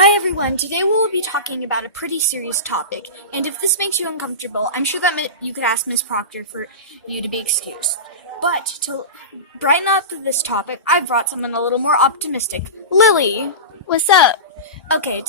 Hi everyone, today we will be talking about a pretty serious topic, and if this makes you uncomfortable, I'm sure that you could ask Ms. Proctor for you to be excused. But to brighten up this topic, I've brought someone a little more optimistic. Lily! What's up? Okay,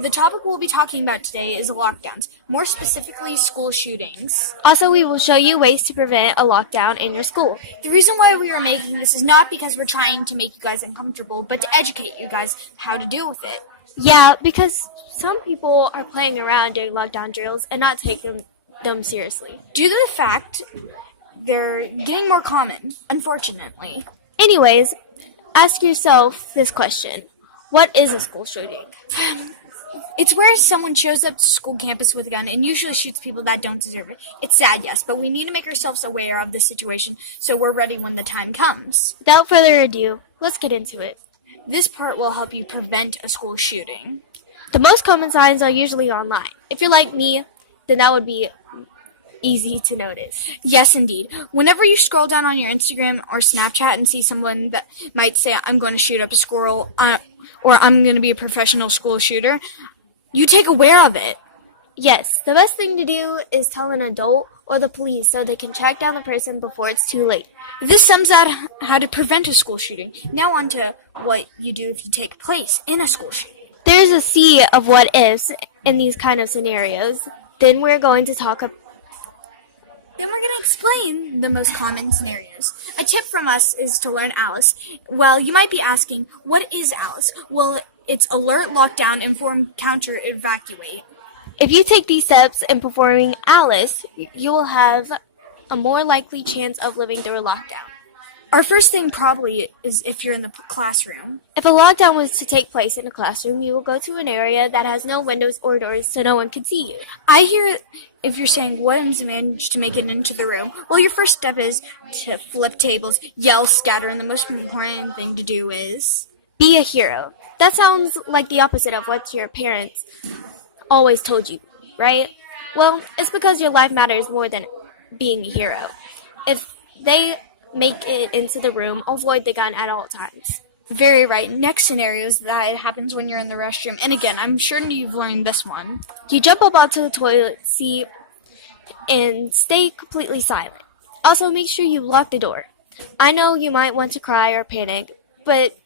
the topic we'll be talking about today is lockdowns, more specifically school shootings. Also, we will show you ways to prevent a lockdown in your school. The reason why we are making this is not because we're trying to make you guys uncomfortable, but to educate you guys how to deal with it. Yeah, because some people are playing around during lockdown drills and not taking them seriously. Due to the fact they're getting more common, unfortunately. Anyways, ask yourself this question. What is a school shooting? It's where someone shows up to school campus with a gun and usually shoots people that don't deserve it. It's sad, yes, but we need to make ourselves aware of the situation so we're ready when the time comes. Without further ado, let's get into it. This part will help you prevent a school shooting. The most common signs are usually online. If you're like me, then that would be easy to notice. Yes, indeed. Whenever you scroll down on your Instagram or Snapchat and see someone that might say, I'm going to shoot up a school, or I'm going to be a professional school shooter, you take aware of it. Yes, the best thing to do is tell an adult or the police so they can track down the person before it's too late. This sums out how to prevent a school shooting. Now on to what you do if you take place in a school shooting. There's a sea of what ifs in these kind of scenarios. Then we're going to Then we're going to explain the most common scenarios. A tip from us is to learn ALICE. Well, you might be asking, what is ALICE? Well, it's alert, lockdown, inform, counter, evacuate. If you take these steps in performing ALICE, you will have a more likely chance of living through a lockdown. Our first thing probably is if you're in the classroom. If a lockdown was to take place in a classroom, you will go to an area that has no windows or doors so no one can see you. I hear if you're saying, what has managed to make it into the room? Well, your first step is to flip tables, yell, scatter, and the most important thing to do is be a hero. That sounds like the opposite of what your parents always told you, right? Well, it's because your life matters more than being a hero. If they make it into the room, avoid the gun at all times. Very right. Next scenario is that it happens when you're in the restroom. And again, I'm sure you've learned this one. You jump up onto the toilet seat and stay completely silent. Also, make sure you lock the door. I know you might want to cry or panic, but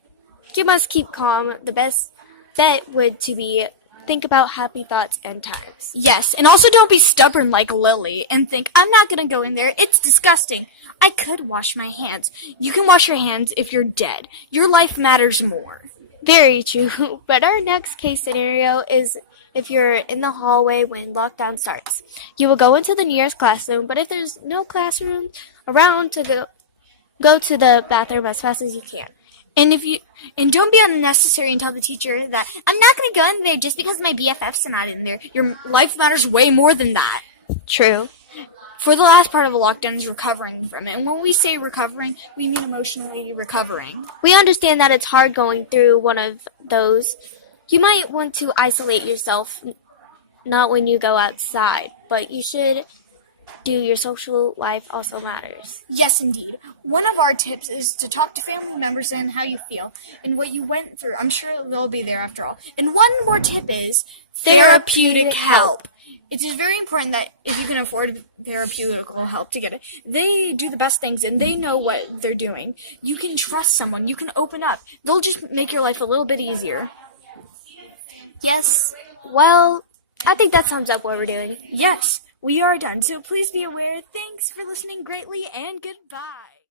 you must keep calm. The best bet would to be think about happy thoughts and times. Yes, and also don't be stubborn like Lily and think, I'm not going to go in there. It's disgusting. I could wash my hands. You can wash your hands if you're dead. Your life matters more. Very true. But our next case scenario is if you're in the hallway when lockdown starts. You will go into the nearest classroom, but if there's no classroom around to go to the bathroom as fast as you can. And don't be unnecessary and tell the teacher that I'm not going to go in there just because my BFFs are not in there. Your life matters way more than that. True. For the last part of a lockdown is recovering from it. And when we say recovering, we mean emotionally recovering. We understand that it's hard going through one of those. You might want to isolate yourself, not when you go outside, but you should do your social life also matters. Yes, indeed. One of our tips is to talk to family members and how you feel and what you went through. I'm sure they'll be there after all. And one more tip is therapeutic help. It is very important that if you can afford therapeutical help to get it, they do the best things and they know what they're doing. You can trust someone. You can open up. They'll just make your life a little bit easier. Yes. Well, I think that sums up what we're doing. Yes. We are done, so please be aware. Thanks for listening greatly, and goodbye.